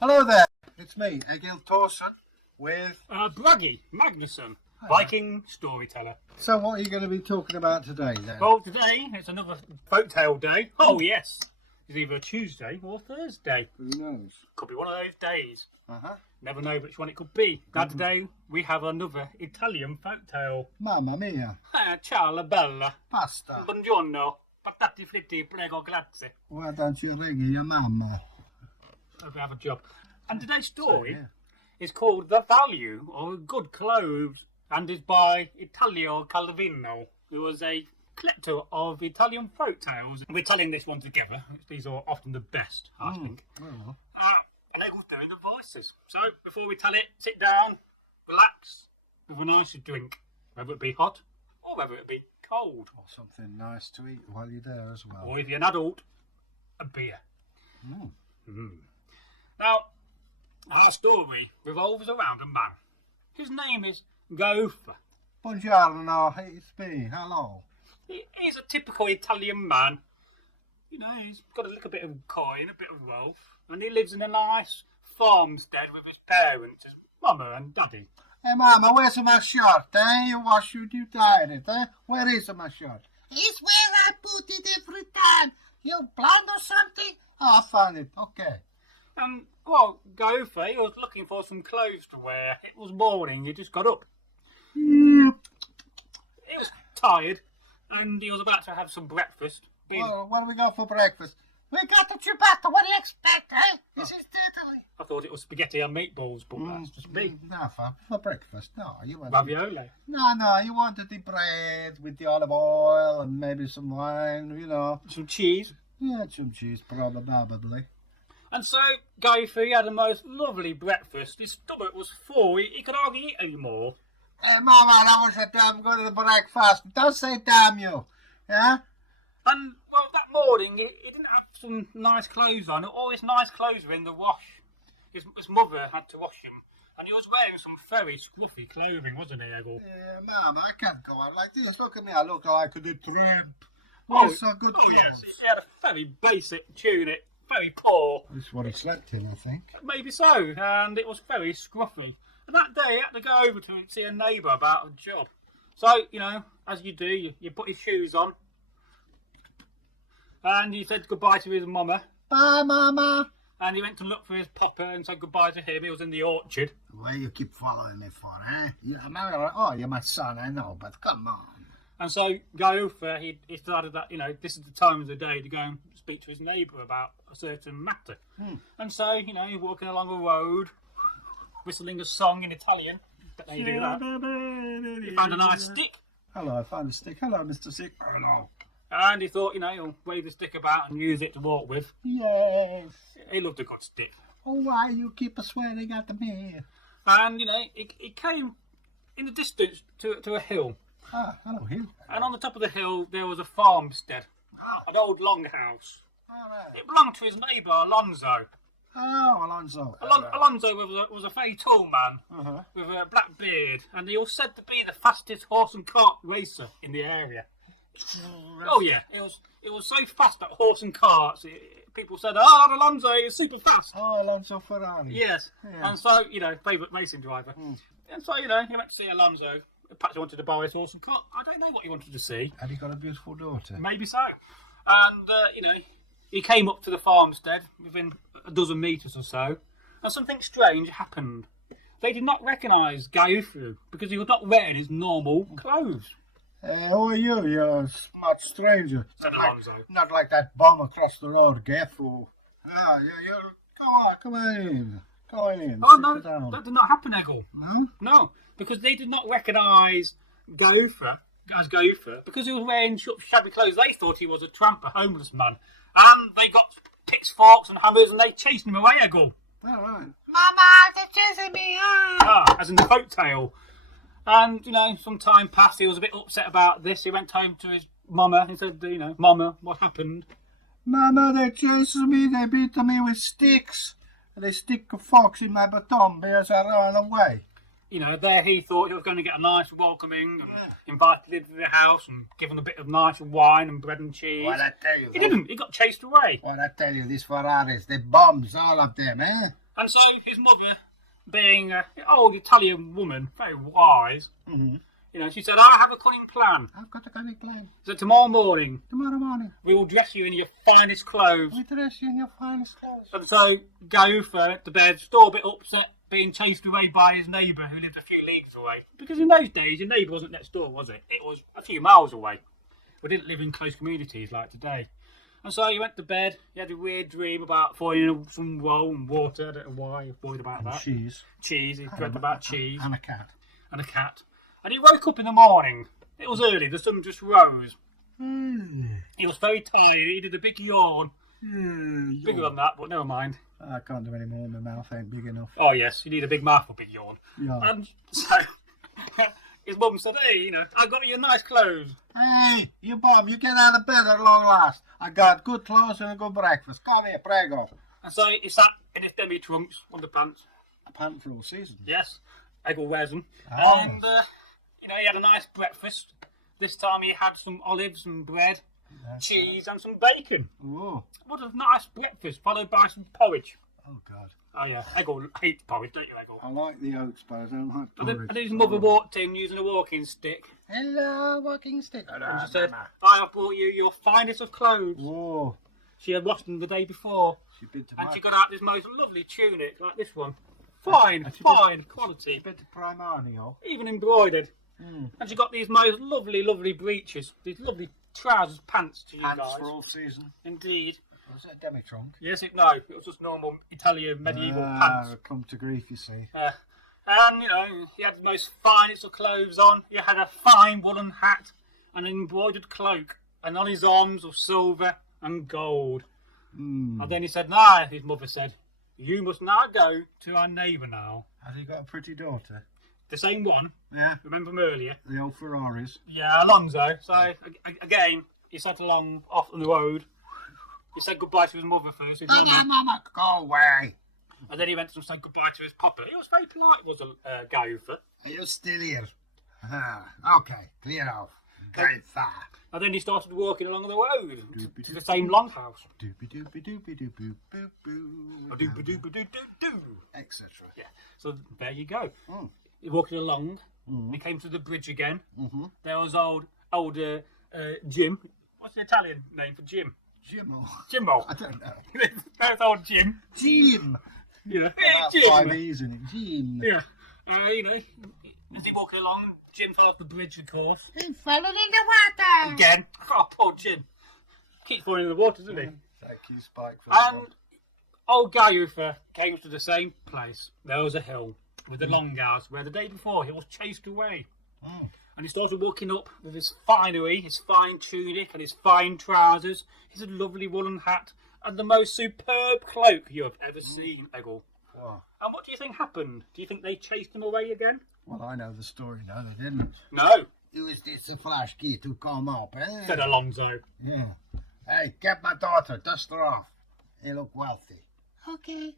Hello there, it's me, Egil Thorsson, with... Bragi, Magnarsson, Viking storyteller. So what are you going to be talking about today then? Well, today it's another folktale day. Oh yes, it's either Tuesday or Thursday. Who knows? Could be one of those days. Uh-huh. Never know which one it could be. Now today we have another Italian folktale. Mamma mia. Ciao la bella. Pasta. Buongiorno. Patati fritti, prego, grazie. Why don't you ring your mamma? Hope you have a job. And today's story So, yeah. is called The Value of Good Clothes and is by Italio Calvino, who was a collector of Italian folk tales. We're telling this one together. These are often the best, I think. Well, And Eggle's doing the voices. So before we tell it, sit down, relax, with a nice drink, whether it be hot or whether it be cold. or something nice to eat while you're there as well. Or if you're an adult, a beer. Mm. Now, our story revolves around a man. His name is Gopher. Buongiorno, it's me, hello. He's a typical Italian man. You know, he's got a little bit of coin, a bit of wealth, and he lives in a nice farmstead with his parents, his mama and daddy. Hey mama, where's my shirt, eh? You wash it, you dyed it, eh? Where is my shirt? It's where I put it every time. You blind or something? Oh, I found it, okay. Well, Gopher, he was looking for some clothes to wear. It was morning, he just got up. Yep. He was tired, and he was about to have some breakfast. Well, what do we got for breakfast? We got the ciabatta. What do you expect, eh? This is Italy. I thought it was spaghetti and meatballs, but that's just me. No, for breakfast, no. You want Ravioli. No, you wanted the bread with the olive oil and maybe some wine, you know. Some cheese. Yeah, some cheese, probably. And so, Gopher, he had the most lovely breakfast. His stomach was full. He could hardly eat anymore. Hey, Mama, that was a damn good breakfast. Don't say damn you. Yeah? And, well, that morning, he didn't have some nice clothes on. All his nice clothes were in the wash. His mother had to wash him. And he was wearing some very scruffy clothing, wasn't he, Egil? Yeah, Mama, I can't go out like this. Look at me, I look like a tramp. Oh, It's a good oh clothes. yes, he had a very basic tunic, very poor. This is what he slept in, I think. Maybe so, and it was very scruffy. And that day, he had to go over to see a neighbour about a job. So, you know, as you do, you put his shoes on. And he said goodbye to his mama. Bye, Mama. And he went to look for his papa and said goodbye to him. He was in the orchard. Why you keep following me for, eh? You're my son, I know, but come on. And so Gopher, he decided that, you know, this is the time of the day to go and speak to his neighbour about a certain matter. And so, you know, he's walking along a road, whistling a song in Italian. Don't know how you do that. He found a nice stick. Hello, I found a stick. Hello, Mr. Stick. Hello. And he thought, you know, he'll wave the stick about and use it to walk with. Yes. He loved a good stick. Oh, why you keep swearing at me? And, you know, he came in the distance to a hill. Ah, hello, Hugh. And on the top of the hill, there was a farmstead. An old longhouse. All right. It belonged to his neighbour, Alonso. Hello, Alonso. Alonso was a very tall man with a black beard, and he was said to be the fastest horse and cart racer in the area. Oh yeah, it was so fast that horse and carts. People said, "Oh, Alonso is super fast." Oh, Alonso Ferrari. Yes, Yeah. and so you know, favourite racing driver. And so you know, he went to see Alonso. Perhaps he wanted to buy his horse and cart. I don't know what he wanted to see. And he got a beautiful daughter. Maybe so. And you know, he came up to the farmstead within a dozen metres or so, and something strange happened. They did not recognise Gopher because he was not wearing his normal clothes. Who are you? You're a smart stranger. Said Alonso. Not like that bum across the road, Gaffo. Yeah, you're... Come on in. Go on in. Oh Sit no, down. that did not happen, Egil. No? No, because they did not recognise Gopher as Gopher because he was wearing shabby clothes. They thought he was a tramp, a homeless man, and they got pitchforks and hammers and they chased him away, Egil. All right. Mama, they're chasing me. As in the folktale. And, you know, some time passed, he was a bit upset about this. He went home to his mama and said, you know, Mama, what happened? Mama, they chased me. They beat me with sticks. They stick a fox in my baton as I ran away. You know, there he thought he was going to get a nice welcoming, invited into the house and given a bit of nice wine and bread and cheese. What I tell you? He didn't. He got chased away. What I tell you, these Ferraris, they bombs, all of them, eh? And so his mother, being an old Italian woman, very wise, you know, she said, I have a cunning plan. I've got a cunning plan. So tomorrow morning, We we will dress you in your finest clothes. dress you in your finest clothes. And so Gauther at the bed, still a bit upset, being chased away by his neighbour who lived a few leagues away. Because in those days, your neighbour wasn't next door, was it? It was a few miles away. We didn't live in close communities like today. And so he went to bed. He had a weird dream about falling in some well and water. I don't know why he worried about that. Cheese. Cheese. He dreamt about cheese. And a cat. And a cat. And he woke up in the morning. It was early. The sun just rose. He was very tired. He did a big yawn. Bigger than that, but never mind. I can't do any more. My mouth ain't big enough. Oh, yes. You need a big mouth for a big yawn. Yeah. And so his mum said, hey, you know, I got you nice clothes. Hey, you bum, you get out of bed at long last. I got good clothes and a good breakfast. Come here, prego. And so he sat in his demi trunks on the pants. A pant for all season. Yes, Egil wears them. Oh. And, you know, he had a nice breakfast. This time he had some olives and bread, cheese and some bacon. Ooh. What a nice breakfast, followed by some porridge. Oh, God. Oh, yeah, Egil hates porridge, don't you, Egil? I like the oats, but I don't like And porridge. then his mother walked in using a walking stick. Hello, walking stick. And she said, I have brought you your finest of clothes. Whoa. She had washed them the day before. She's been to And she got out this most lovely tunic, like this one. Fine quality. been to Primarnio. Even embroidered. And she got these most lovely breeches. These lovely trousers, pants to you Pants guys. for all season. Indeed. Was it a demi-trunk? Yes, no, it was just normal Italian medieval pants. Come to grief, you see. And, you know, he had the most finest of clothes on. He had a fine woolen hat and an embroidered cloak. And on his arms was silver and gold. And then he said, nah, his mother said, you must now go to our neighbour now. Has he got a pretty daughter? The same one. Yeah. Remember from earlier? The old Ferraris. Yeah, Alonso. So, again, he sat along off on the road. He said goodbye to his mother first. Mama, go away. And then he went to say goodbye to his papa. He was very polite, was Gauther. Are you still here? Okay, clear off. Going far. And then he started walking along the road to the same longhouse. Doopy doopy doopy doopy boop boo. Doop-a-doop-a-doop-doop-doo. Etc. Yeah. So there you go. Mm. He walked along. He came to the bridge again. There was old Jim. What's the Italian name for Jim? Jimmo. I don't know. There's old Jim. Jim. You know, About hey, Jim. 5 E's in it. Jim. Yeah. You know, as he walked along, Jim fell off the bridge, of course. He fell in the water. Again. Oh, poor Jim. Keeps falling in the water, doesn't he? Thank you, Spike, for that And one. old Gauther came to the same place. There was a hill with the longhouse where the day before he was chased away. And he started walking up with his finery, his fine tunic and his fine trousers, his lovely woolen hat, and the most superb cloak you have ever seen, Egil. Wow. And what do you think happened? Do you think they chased him away again? Well, I know the story. No, they didn't. No, Who is this flash key to come up, eh? said Alonso. Yeah. Hey, get my daughter. Dust her off. They look wealthy. Okay.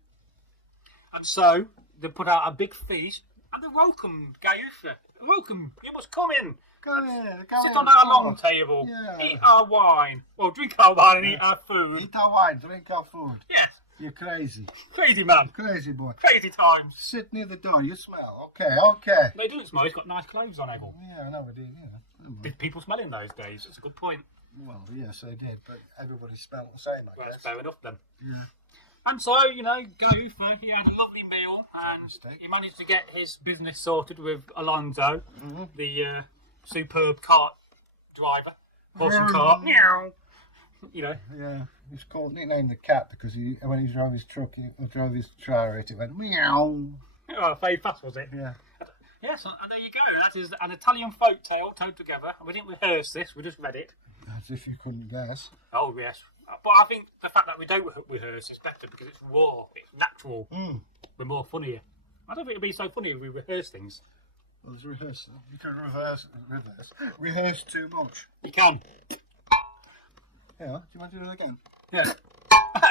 And so they put out a big feast and they welcomed Gauther. Welcome, you must come in. Come here. Come Sit here. on our long table. Yeah. Eat our wine. Well, drink our wine and eat our food. Eat our wine. Drink our food. Yes, You're crazy. crazy man. Crazy boy. Crazy times. Sit near the door. You smell. Okay. They didn't smell. He's got nice clothes on, Egil. Yeah, I know we did. Yeah. Did people smell in those days? That's a good point. Well, yes, they did, but everybody smelled the same, I Well, that's guess. fair enough then. Yeah. And so, you know, Gauther, he had a lovely meal and Steak. he managed to get his business sorted with Alonso, the superb cart driver. Horse and cart. Meow. You know. Yeah. He's called nicknamed the cat because when he drove his truck, he drove his chariot, it went meow. Oh, very fast, was it? Yeah. Yes, and there you go. That is an Italian folk tale told together. We didn't rehearse this, we just read it. As if you couldn't guess. Oh, yes. But I think the fact that we don't rehearse is better because it's raw, it's natural. We're more funnier. I don't think it'd be so funny if we rehearse things. Well, there's rehearsal. You can rehearse too much. You can. Yeah. Do you want to do it again? Yeah.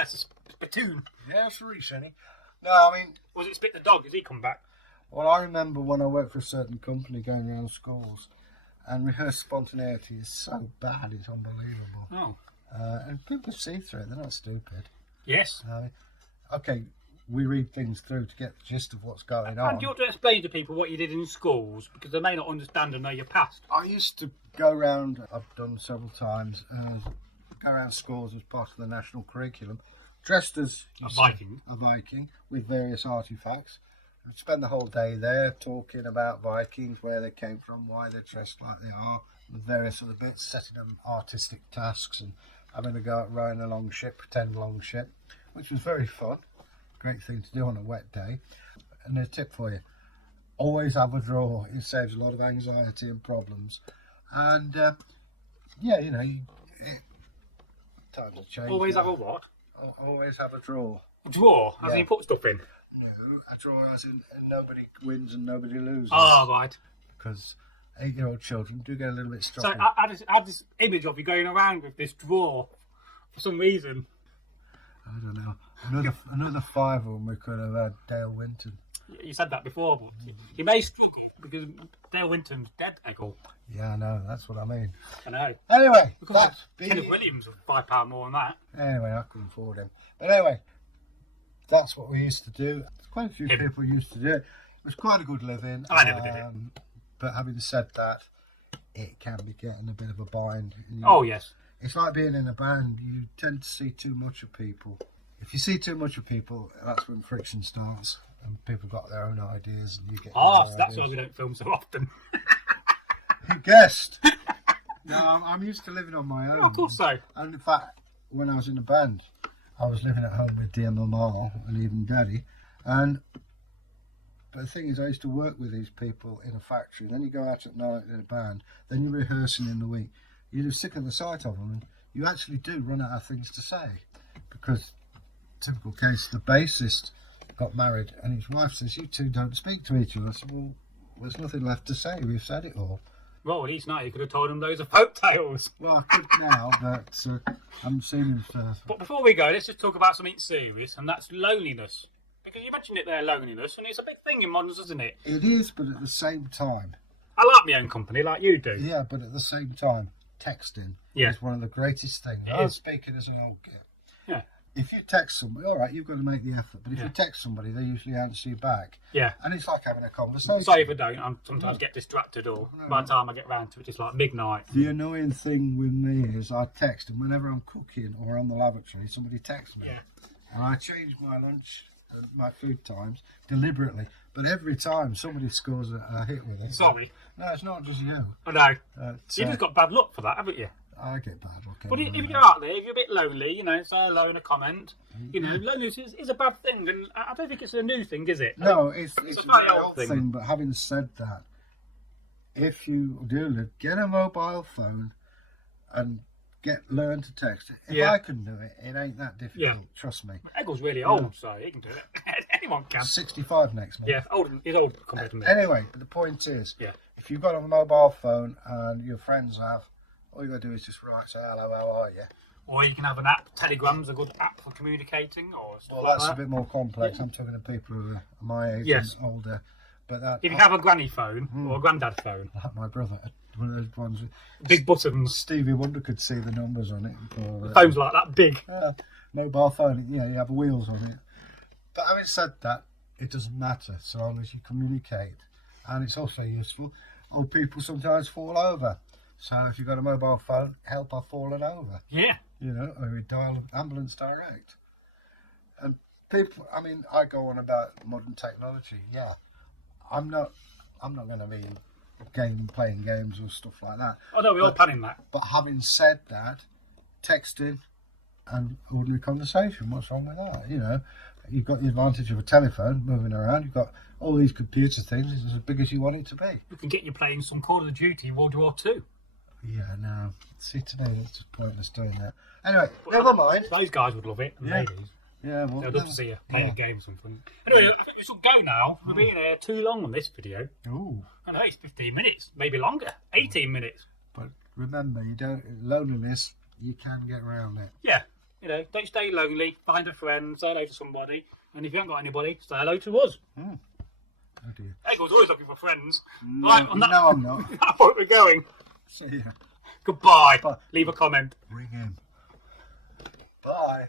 It's a spittoon. Yeah, it's Sonny. No, I mean, Was it Spit the Dog? Did he come back? well, I remember when I worked for a certain company going around schools, and rehearsed spontaneity is so bad, it's unbelievable. Oh. And people see through it, they're not stupid. Yes. Okay, we read things through to get the gist of what's going on. And you ought to explain to people what you did in schools, because they may not understand and know your past. I used to go around, I've done several times, go around schools as part of the national curriculum, dressed as A Viking. a Viking with various artefacts. I'd spend the whole day there talking about Vikings, where they came from, why they're dressed like they are, with various other bits, setting them artistic tasks and having a go at rowing a long ship, pretend long ship, which was very fun. Great thing to do on a wet day. And a tip for you, always have a drawer. It saves a lot of anxiety and problems. And yeah, you know, times have changed. Always now. have a what? Always have a drawer. A drawer, as Yeah. you put stuff in. No, a drawer as in nobody wins and nobody loses. Oh, right. Because 8-year-old children do get a little bit So stroppy. I had this image of you going around with this drawer for some reason. I don't know. Another 5 of them we could have had Dale Winton. You said that before, but you may struggle because Dale Winton's dead, Egil. Yeah, I know. That's what I mean. I know. Anyway, Because that's Kenneth Williams was £5 more than that. Anyway, I couldn't afford him. But anyway, that's what we used to do. Quite a few Him. people used to do it. It was quite a good living. I never did it. But having said that, it can be getting a bit of a bind. Oh, yes. It's like being in a band. You tend to see too much of people. If you see too much of people, that's when friction starts. And people got their own ideas and you get Oh, your so own that's why ideas. we don't film so often. Who guessed? No, I'm used to living on my own. Oh, of course so. And in fact, when I was in the band, I was living at home with dear Mama and even Daddy. But the thing is, I used to work with these people in a factory. Then you go out at night in a band. Then you're rehearsing in the week. You're just sick of the sight of them. And you actually do run out of things to say. Because, typical case, the bassist got married and his wife says, you two don't speak to each other. I said, well, there's nothing left to say. We've said it all. Well, at least now you could have told him those are Folktales. Well, I could now, but I haven't seen him for... But before we go, let's just talk about something serious, and that's loneliness. Because you mentioned it there, loneliness, and it's a big thing in moderns, isn't it? It is, but at the same time... I like my own company, like you do. Yeah, but at the same time, texting Yeah. is one of the greatest things. It I'm is. speaking as an old git. Yeah. If you text somebody, all right, you've got to make the effort. But if Yeah. you text somebody, they usually answer you back. Yeah. And it's like having a conversation. Sorry if I don't. I sometimes get distracted, or by the time I get round to it, it's like midnight. The annoying thing with me is I text, and whenever I'm cooking or on the lavatory, somebody texts me. Yeah. And I change my lunch, my food times deliberately. But every time somebody scores a hit with it. Sorry. No, it's not just you. I know. You've You've just got bad luck for that, haven't you? I get bad luck. But if anyway. you're out there, if you're a bit lonely, you know, say hello in a comment. You know, loneliness is a bad thing, and I don't think it's a new thing, is it? No, it's a a very very old old thing. thing. But having said that, if you do live, get a mobile phone and learn to text. If Yeah. I can do it, it ain't that difficult. Yeah. Trust me. Egil's really old, so he can do it. Anyone can. 65 next month. Yeah, he's old compared to me. Anyway, but the point is, Yeah. if you've got a mobile phone and your friends have, all you got to do is just write, say hello, how are you? Or you can have an app. Telegram's a good app for communicating, or stuff Well, like that's that. a bit more complex. I'm talking to people who are my age Yes. and older. But that, If you have a granny phone or a granddad phone, like my brother, one of those ones. big buttons, Stevie Wonder could see the numbers on it. For, phones like that big. mobile phone, yeah, you have wheels on it. But having said that, it doesn't matter so long as you communicate. And it's also useful. Old people sometimes fall over. So if you've got a mobile phone, help I've fallen over. Yeah. You know, or we dial ambulance direct. And people, I mean, I go on about modern technology. Yeah, I'm not going to be playing games or stuff like that. Oh no, we're all planning that. But having said that, texting and ordinary conversation, what's wrong with that? You know, you've got the advantage of a telephone moving around. You've got all these computer things. It's as big as you want it to be. We can get you playing some Call of Duty World War II. Yeah, no. See, today that's just pointless doing that. Anyway, never mind. Those guys would love it. And Yeah. ladies. Yeah, well, They'd love to see you play a game or something. Anyway, I think we should go now. We've been here too long on this video. Ooh. I know, it's 15 minutes, maybe longer. 18 minutes. But remember, loneliness, you can get around it. Yeah. You know, don't stay lonely. Find a friend. Say hello to somebody. And if you haven't got anybody, say hello to us. Oh dear. Egil's always looking for friends. No, Right, on that, no, I'm not. that point we're going. See ya. Goodbye. Bye. Leave a comment. Ring him. Bye.